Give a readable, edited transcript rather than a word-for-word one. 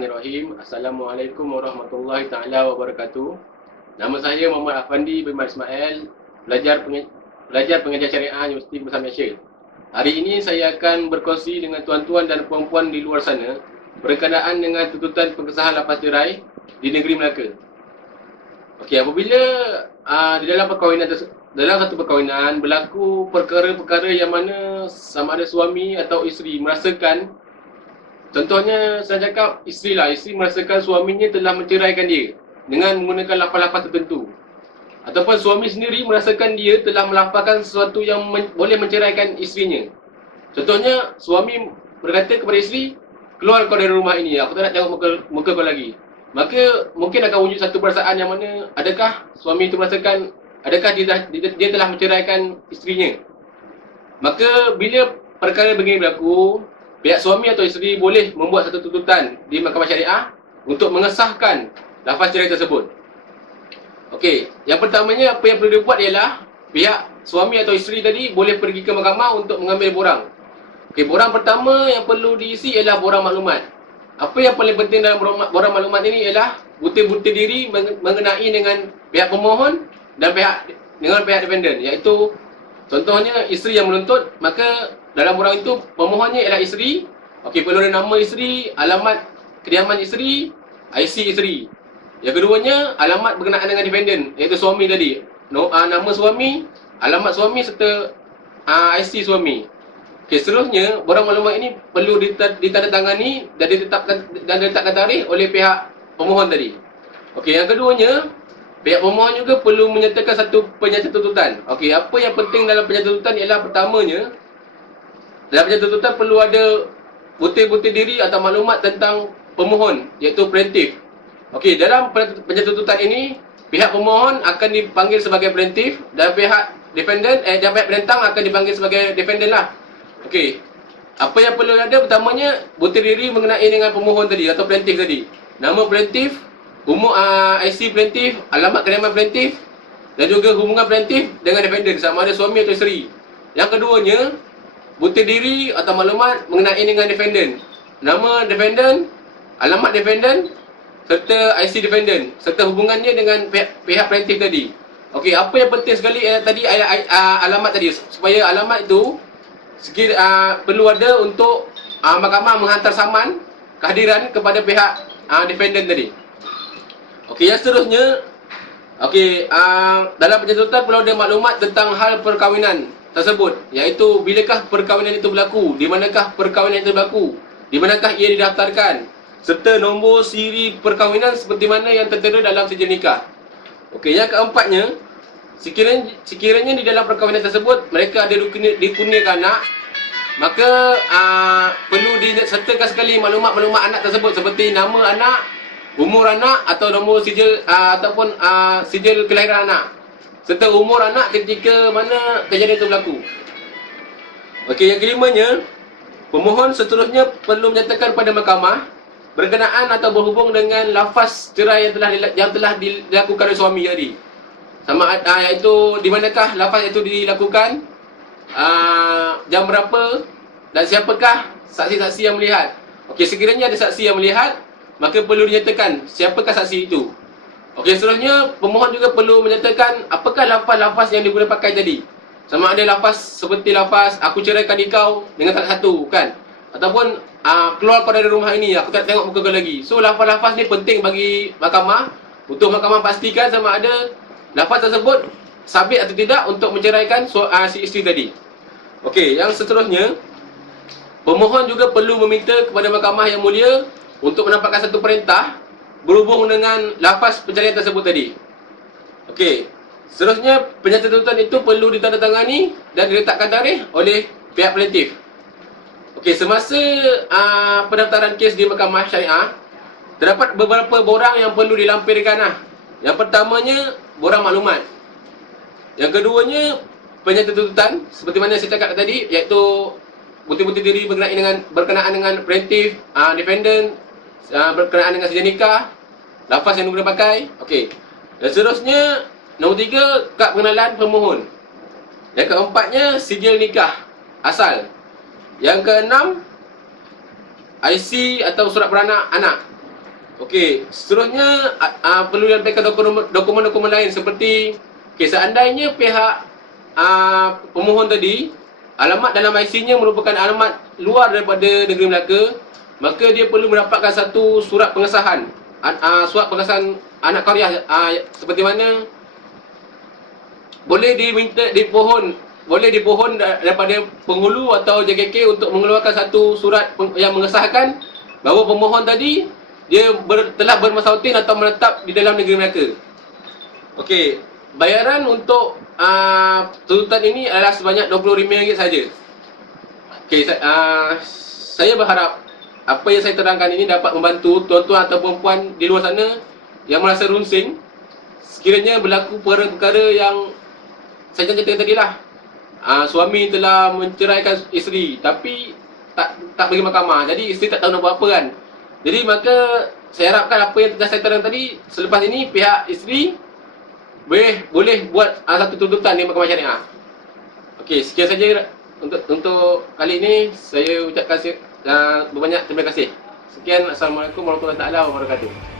Bismillahirrahmanirrahim. Assalamualaikum warahmatullahi taala wabarakatuh. Nama saya Muhammad Afandi bin Ismail, pelajar pengajar syariah Universiti Besar Malaysia. Hari ini saya akan berkongsi dengan tuan-tuan dan puan-puan di luar sana berkenaan dengan tuntutan pengesahan lapas cerai di negeri Melaka. Okey, apabila dalam satu perkahwinan berlaku perkara-perkara yang mana sama ada suami atau isteri merasakan, contohnya saya cakap isteri merasakan suaminya telah menceraikan dia dengan menggunakan lafaz-lafaz tertentu, ataupun suami sendiri merasakan dia telah melafazkan sesuatu yang boleh menceraikan isterinya. Contohnya suami berkata kepada isteri, keluar kau dari rumah ini, aku tak nak tengok muka kau lagi. Maka mungkin akan wujud satu perasaan yang mana adakah suami itu merasakan, adakah dia telah menceraikan isterinya. Maka bila perkara begini berlaku, pihak suami atau isteri boleh membuat satu tuntutan di mahkamah syariah untuk mengesahkan lafaz cerai tersebut. Okey, yang pertamanya apa yang perlu dibuat ialah pihak suami atau isteri tadi boleh pergi ke mahkamah untuk mengambil borang. Okey, borang pertama yang perlu diisi ialah borang maklumat. Apa yang paling penting dalam borang maklumat ini ialah bukti-bukti diri mengenai dengan pihak pemohon dan dengan pihak defendant, iaitu contohnya isteri yang menuntut, maka dalam borang itu pemohonnya ialah isteri. Okey, perlu ada nama isteri, alamat kediaman isteri, IC isteri. Yang keduanya, alamat berkenaan dengan defendant, iaitu suami tadi. Nama suami, alamat suami serta IC suami. Okey, seterusnya borang maklumat ini perlu ditandatangani dan diletakkan tarikh oleh pihak pemohon tadi. Okey, yang keduanya, pihak pemohon juga perlu menyertakan satu penyata tuntutan. Okey, apa yang penting dalam penyata tuntutan ialah pertamanya, dalam penyata tuntutan perlu ada bukti-bukti diri atau maklumat tentang pemohon, iaitu plaintiff. Okey, dalam penyata tuntutan ini, pihak pemohon akan dipanggil sebagai plaintiff dan pihak penentang akan dipanggil sebagai defendant lah. Okey, apa yang perlu ada pertamanya, bukti diri mengenai dengan pemohon tadi atau plaintiff tadi. Nama plaintiff, umur IC plaintiff, alamat kediaman plaintiff dan juga hubungan plaintiff dengan defendant, sama ada suami atau isteri. Yang keduanya, bukti diri atau maklumat mengenai dengan defendant. Nama defendant, alamat defendant serta IC defendant serta hubungannya dengan pihak plaintiff tadi. Okey, apa yang penting sekali tadi alamat tadi, supaya alamat itu perlu ada untuk mahkamah menghantar saman kehadiran kepada pihak defendant tadi. Okey, yang seterusnya, okey, dalam penjatuhan perlu ada maklumat tentang hal perkahwinan tersebut, iaitu bilakah perkahwinan itu berlaku, di manakah perkahwinan itu berlaku, di manakah ia didaftarkan, serta nombor siri perkahwinan seperti mana yang tertera dalam sijil nikah. Okey, yang keempatnya, sekiranya di dalam perkahwinan tersebut mereka ada dikurniakan anak, maka perlu disertakan sekali maklumat-maklumat anak tersebut seperti nama anak, umur anak atau nombor sijil ataupun sijil kelahiran anak, serta umur anak ketika mana kejadian itu berlaku. Okey, yang kelimanya, pemohon seterusnya perlu menyatakan pada mahkamah berkenaan atau berhubung dengan lafaz cerai yang telah dilakukan oleh suami tadi. Sama iaitu di manakah lafaz itu dilakukan, jam berapa dan siapakah saksi-saksi yang melihat. Okey, sekiranya ada saksi yang melihat, maka perlu dinyatakan siapakah saksi itu. Okey, seterusnya pemohon juga perlu menyatakan apakah lafaz-lafaz yang diguna pakai tadi. Sama ada lafaz seperti lafaz aku ceraikan kau dengan tak satu, kan? Ataupun keluar kau dari rumah ini, aku tak tengok muka kau lagi. So lafaz-lafaz ni penting bagi mahkamah untuk mahkamah pastikan sama ada lafaz tersebut sabit atau tidak untuk menceraikan si isteri tadi. Okey, yang seterusnya, pemohon juga perlu meminta kepada mahkamah yang mulia untuk menampakkan satu perintah berhubung dengan lafaz perceraian tersebut tadi. Okey, seterusnya penyata tuntutan itu perlu ditandatangani dan diletakkan tarikh oleh pihak plaintiff. Okey, semasa pendaftaran kes di mahkamah syariah, terdapat beberapa borang yang perlu dilampirkan. Yang pertamanya, borang maklumat. Yang keduanya, penyata tuntutan seperti mana saya cakap tadi, iaitu bukti-bukti diri berkenaan dengan plaintiff, defendant, berkenaan dengan sijil nikah, lafaz yang diguna pakai. Okey. Dan seterusnya, nombor 3, kad pengenalan pemohon. Yang keempatnya, sijil nikah asal. Yang keenam, IC atau surat beranak anak. Okey, seterusnya perlu dilampirkan dokumen-dokumen lain seperti seandainya pihak pemohon tadi alamat dalam IC-nya merupakan alamat luar daripada negeri Melaka, maka dia perlu mendapatkan satu surat pengesahan, surat pengesahan anak karya, seperti mana boleh dipohon daripada penghulu atau JKK untuk mengeluarkan satu surat yang mengesahkan bahawa pemohon tadi dia telah bermasautin atau menetap di dalam negeri Melaka. Okey, bayaran untuk tuntutan ini adalah sebanyak RM25 saja. Okey, saya berharap apa yang saya terangkan ini dapat membantu tuan-tuan atau puan-puan di luar sana yang merasa runsing sekiranya berlaku perkara yang saya ceritakan tadi lah. Suami telah menceraikan isteri tapi tak pergi mahkamah. Jadi isteri tak tahu nak buat apa kan. Jadi maka saya harapkan apa yang telah saya terang tadi, selepas ini pihak isteri boleh buat satu tuntutan di mahkamah syariah. Okey, sekian saja untuk kali ini. Saya ucapkan berbanyak terima kasih. Sekian, Assalamualaikum warahmatullahi wabarakatuh.